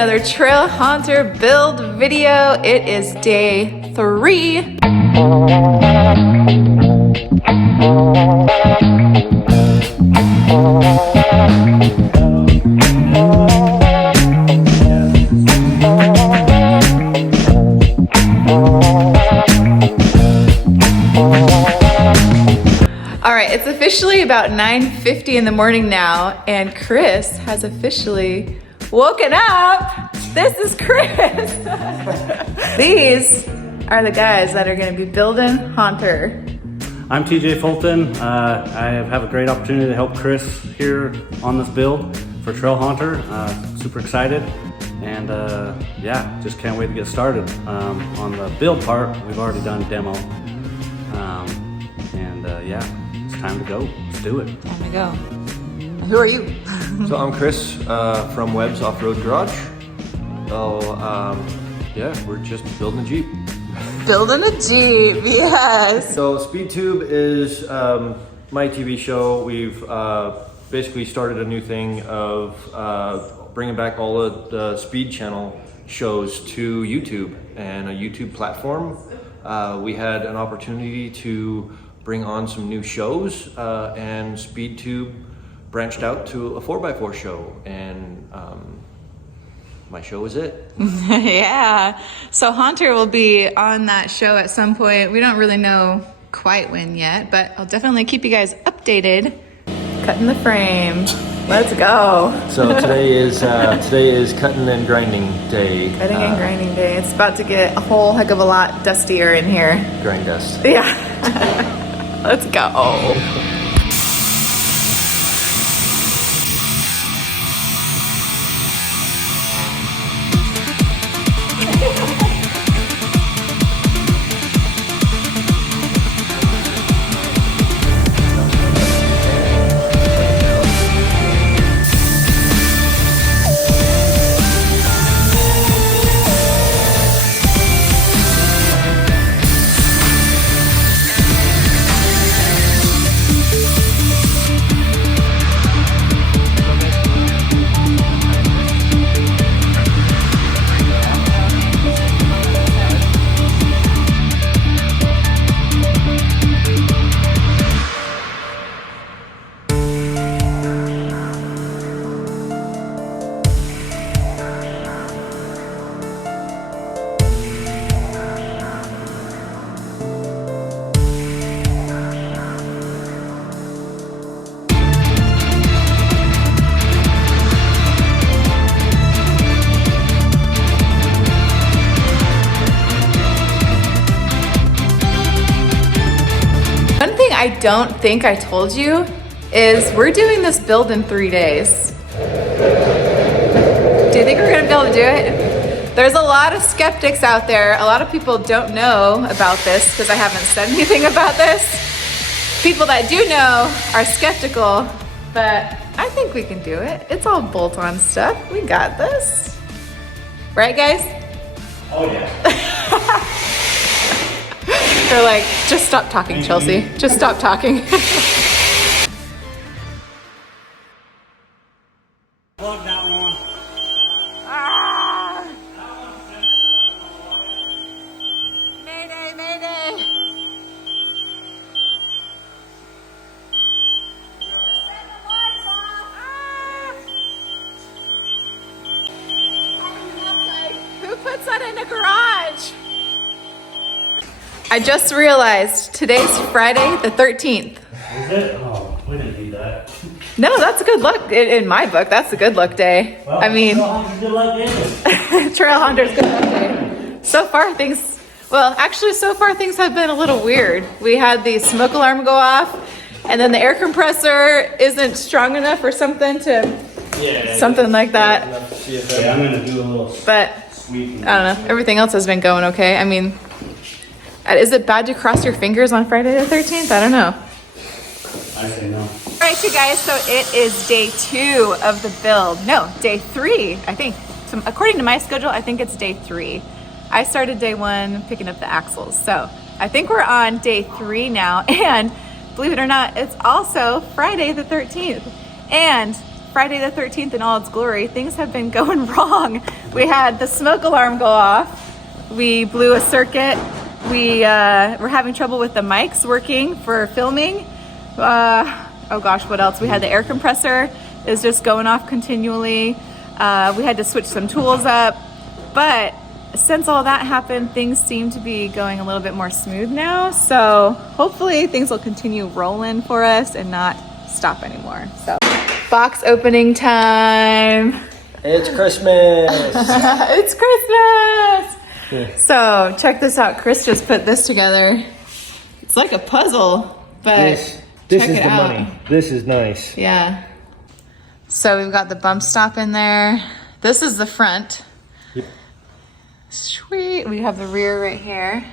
another Trail Haunter build video. It is day 3. All right, it's officially about 9:50 in the morning now, and Chris has officially woken up. This is Chris. These are the guys that are going to be building Haunter. I'm TJ Fulton. I have a great opportunity to help Chris here on this build for Trail Haunter. Super excited, and yeah, just can't wait to get started. On the build part, we've already done demo, and yeah, it's time to go. Let's do it. Time to go. Who are you? So I'm Chris from Webb's Off-Road Garage. So yeah, we're just building a Jeep. Building a Jeep, yes. So SpeedTube is my TV show. We've basically started a new thing of bringing back all of the Speed Channel shows to YouTube and a YouTube platform. We had an opportunity to bring on some new shows, and SpeedTube branched out to a 4x4 show, and my show is it. Yeah, so Haunter will be on that show at some point. We don't really know quite when yet, but I'll definitely keep you guys updated. Cutting the frame. Let's go. So today is cutting and grinding day. Cutting and grinding day. It's about to get a whole heck of a lot dustier in here. Grind dust. Yeah. Let's go. I don't think I told you is we're doing this build in 3 days. Do you think we're gonna be able to do it? There's a lot of skeptics out there. A lot of people don't know about this because I haven't said anything about this. People that do know are skeptical, but I think we can do it. It's all bolt-on stuff. We got this. Right, guys? Oh yeah. They're like, just stop talking, Chelsea. Just stop talking. Plug that one. Ah! Mayday, mayday. Who puts that in a garage? I just realized today's Friday the 13th. Is it? Oh, we didn't need that. No, that's a good look. In my book, that's a good look day. Well, I mean, good luck day. Trail Hunter's good luck day. So far things, well, actually so far things have been a little weird. We had the smoke alarm go off, and then the air compressor isn't strong enough or something to, something like that. Yeah, I'm gonna do a little But sweep. I don't know, everything else has been going okay. I mean, is it bad to cross your fingers on Friday the 13th? I don't know. I say no. All right, you guys, so it is day 2 of the build. No, day 3, I think. So according to my schedule, I think it's day 3. I started day 1 picking up the axles. So I think we're on day 3 now. And believe it or not, it's also Friday the 13th. And Friday the 13th in all its glory, things have been going wrong. We had the smoke alarm go off. We blew a circuit. We were having trouble with the mics working for filming. Oh gosh, what else? We had the air compressor is just going off continually. We had to switch some tools up. But since all that happened, things seem to be going a little bit more smooth now. So hopefully things will continue rolling for us and not stop anymore. So box opening time. It's Christmas. It's Christmas. Yeah. So check this out. Chris just put this together. It's like a puzzle, but this is the money. This is nice. Yeah. So we've got the bump stop in there. This is the front. Yep. Sweet. We have the rear right here.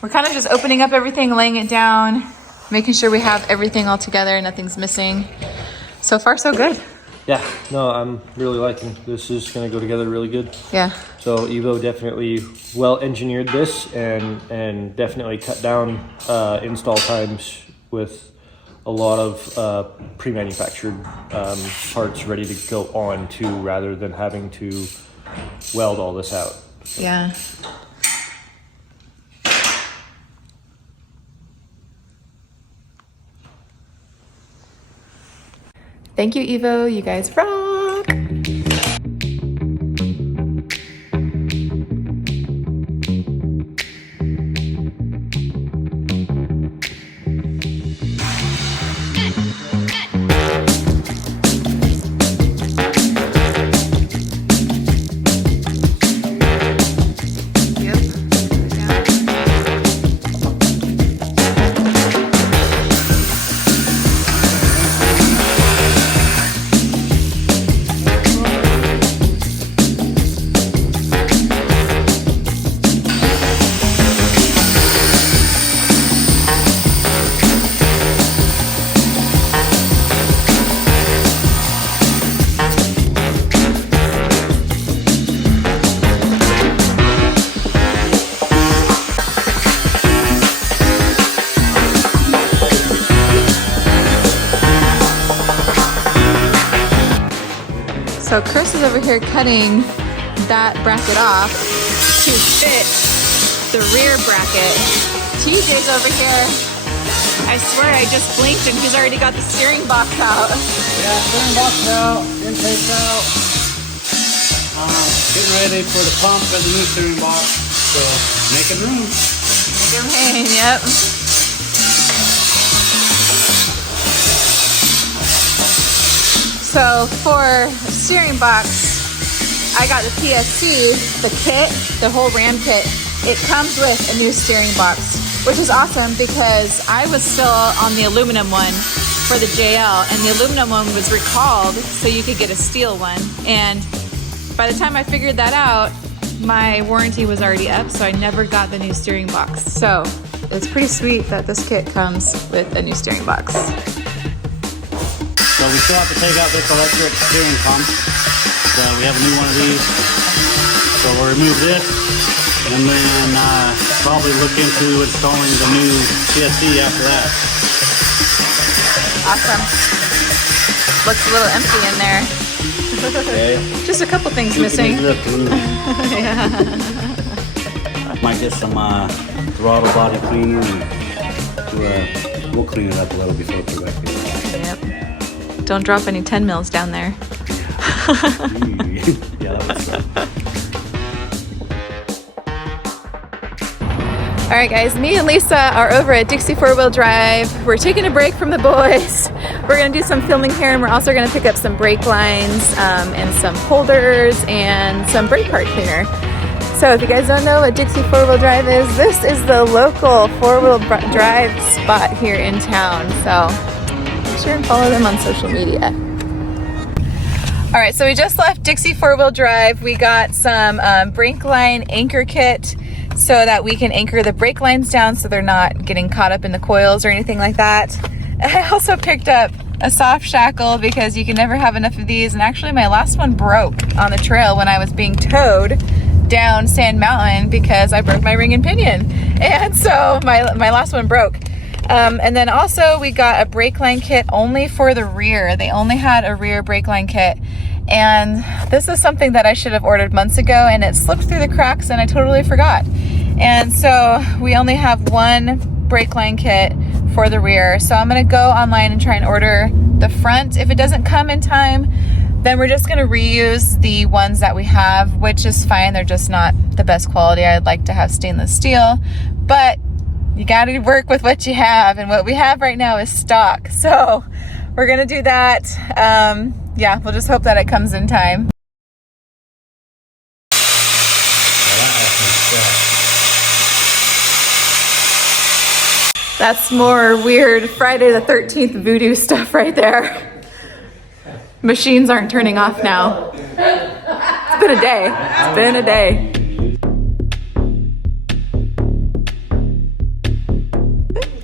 We're kind of just opening up everything, laying it down, making sure we have everything all together, nothing's missing. So far, so good. Yeah, no, I'm really liking this. Is going to go together really good. Yeah. So Evo definitely well engineered this and definitely cut down install times with a lot of pre-manufactured parts ready to go on to, rather than having to weld all this out. Yeah. Thank you, Evo. You guys rock. So Chris is over here cutting that bracket off to fit the rear bracket. TJ's over here. I swear I just blinked and he's already got the steering box out. Yeah, steering box out, intake out. Getting ready for the pump and the new steering box. So making room. Making rain, yep. So for steering box, I got the PSC, the kit, the whole Ram kit. It comes with a new steering box, which is awesome because I was still on the aluminum one for the JL, and the aluminum one was recalled so you could get a steel one. And by the time I figured that out, my warranty was already up, so I never got the new steering box. So it's pretty sweet that this kit comes with a new steering box. So we still have to take out this electric steering pump. So we have a new one of these. So we'll remove this and then probably look into installing the new CSC after that. Awesome. Looks a little empty in there. Okay. Just a couple things missing. Yeah. Might get some throttle body cleaner and we'll clean it up a little before we go back in. Yep. Don't drop any 10 mils down there. Yeah, that was fun. All right, guys, me and Lisa are over at Dixie 4-Wheel Drive. We're taking a break from the boys. We're gonna do some filming here, and we're also gonna pick up some brake lines and some holders and some brake part cleaner. So if you guys don't know what Dixie 4-Wheel Drive is, this is the local 4-wheel drive spot here in town. So make sure and follow them on social media. All right, so we just left Dixie 4-Wheel Drive. We got some brake line anchor kit so that we can anchor the brake lines down so they're not getting caught up in the coils or anything like that. I also picked up a soft shackle because you can never have enough of these. And actually my last one broke on the trail when I was being towed down Sand Mountain because I broke my ring and pinion. And so my last one broke. And then also we got a brake line kit only for the rear. They only had a rear brake line kit. And this is something that I should have ordered months ago, and it slipped through the cracks and I totally forgot. And so we only have one brake line kit for the rear. So I'm gonna go online and try and order the front. If it doesn't come in time, then we're just gonna reuse the ones that we have, which is fine. They're just not the best quality. I'd like to have stainless steel, but you gotta work with what you have, and what we have right now is stock. So we're gonna do that. Yeah, we'll just hope that it comes in time. That's more weird Friday the 13th voodoo stuff right there. Machines aren't turning off now. It's been a day. It's been a day.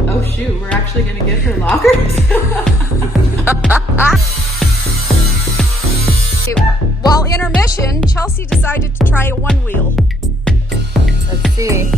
Oh shoot, we're actually gonna get her lockers? While intermission, Chelsea decided to try a one wheel. Let's see.